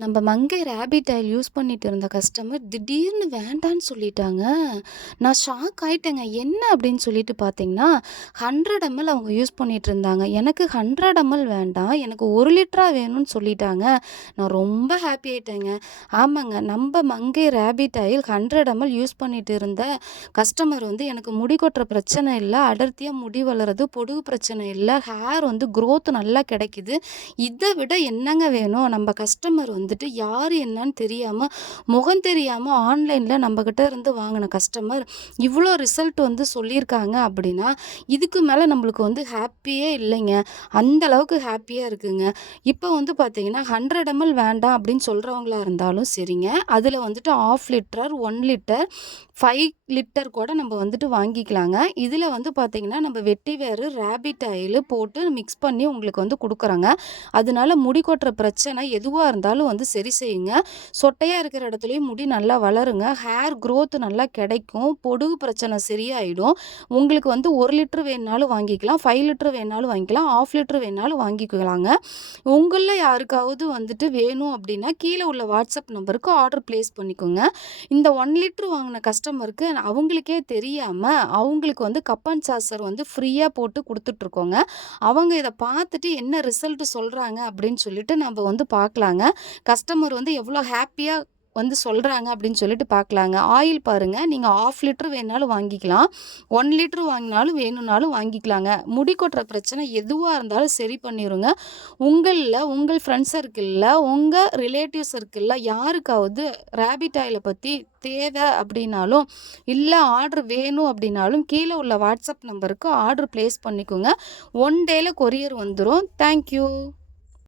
நம்ம மங்கை rapid oil use பண்ணிட்டு இருந்த கஸ்டமர் திடீர்னு வேண்டான்னு சொல்லிட்டாங்க. நான் ஷாக் ஆயிட்டேங்க. என்ன அப்படின்னு சொல்லிட்டு பார்த்தீங்கன்னா, 100 ml அவங்க யூஸ் பண்ணிட்டு இருந்தாங்க. எனக்கு 100 ml வேண்டாம். எனக்கு 1 லிட்டரா வேணும்னு சொல்லிட்டாங்க. நான் ரொம்ப ஹாப்பி ஆயிட்டேங்க. ஆமாங்க. நம்ம மங்கை ரேபிட் ஆயில் 100 ml யூஸ் பண்ணிட்டு இருந்த கஸ்டமர் வந்து எனக்கு முடி கொட்டுற பிரச்சனை இல்ல, அடர்த்தியா முடி வளருது, பொடுகு பிரச்சனை இல்ல, ஹேர் வந்து குரோத் நல்லா கிடைக்குது. இத விட என்னங்க வேணும்? நம்ம கஸ்டமர் வந்துட்டு யாரு என்னன்னு தெரியாம, முகம் தெரியாம ஆன்லைன்ல நம்மகிட்ட இருந்து வாங்குன கஸ்டமர் இவ்ளோ ரிசல்ட் வந்து சொல்லியிருக்காங்க அப்படின்னா, இதுக்கு மேல நம்மளுக்கு வந்து ஹாப்பியே இல்லைங்க. அந்த அளவுக்கு ஹாப்பியா இருக்குங்க. இப்போ வந்து பார்த்தீங்கன்னா, 100 ml வேண்டாம் அப்படின்னு சொல்றவங்களா இருந்தாலும் சரிங்க, அதுல வந்துட்டு 1/2 லிட்டர், 1 லிட்டர், 5 லிட்டர் கூட நம்ம வந்துட்டு வாங்கிக்கலாங்க. இதுல வந்து பார்த்தீங்கன்னா, நம்ம வெட்டி வேரு, ரேபிட் ஆயில் போட்டு மிக்ஸ் பண்ணி உங்களுக்கு வந்து குடுக்குறோங்க. அதனால முடி கொட்டுற பிரச்சனை எதுவா இருந்தாலும் வந்து சரி செய்யுங்க. சொட்டையா இருக்கிற இடத்துலயும் முடி நல்லா வளருங்க. ஹேர் குரோத் நல்லா கிடைக்கும். பொடுகு பிரச்சனை சரியாயிடும். உங்களுக்கு வந்து 1 லிட்டர் வேணுனாலும் வாங்கிக்கலாம். 5 லிட்டர் வேணுனாலும் வாங்கிக்கலாம். 1/2 லிட்டர் வேணுனாலும் வாங்கிக்கலாங்க. உங்கள்ல யாருக்காவது வந்துட்டு வேணும் அப்படின்னா, கீழ உள்ள வாட்ஸ்அப் நம்பருக்கு ஆர்டர் பிளேஸ் பண்ணிக்கோங்க. இந்த 1 லிட்டர் வாங்குன கஸ்டமருக்கு அவங்களுக்கே தெரியாம, அவங்களுக்கு வந்து கப் அண்ட் சாசர் வந்து ஃப்ரீயா போட்டு குடுத்துட்ருக்கோங்க. அவங்க இத பார்த்துட்டு என்ன ரிசல்ட் சொல்றாங்க அப்படின்னு சொல்லிட்டு நம்ம வந்து பார்க்கலாங்க. கஸ்டமர் வந்து எவ்வளோ ஹேப்பியா வந்து சொல்றாங்க அப்படின்னு சொல்லிட்டு பார்க்கலாங்க. ஆயில் பாருங்க, நீங்க 1/2 லிட்டர் வேணாலும் வாங்கிக்கலாம். 1 லிட்டர் வாங்கினாலும் வேணும்னாலும் வாங்கிக்கலாங்க. முடி கொட்டுற பிரச்சனை எதுவா இருந்தாலும் சரி பண்ணிருங்க. உங்கள் ஃப்ரெண்ட்ஸ் சர்க்கிள்ல, உங்க ரிலேட்டிவ் சர்க்கிள்ல யாருக்காவது ரேபிட் ஆயில பத்தி தேவை அப்படின்னாலும், இல்ல ஆர்டர் வேணும் அப்படின்னாலும், கீழ உள்ள வாட்ஸ்அப் நம்பருக்கு ஆர்டர் பிளேஸ் பண்ணிக்கோங்க. 1 டேல கொரியர் வந்துரும். Thank you.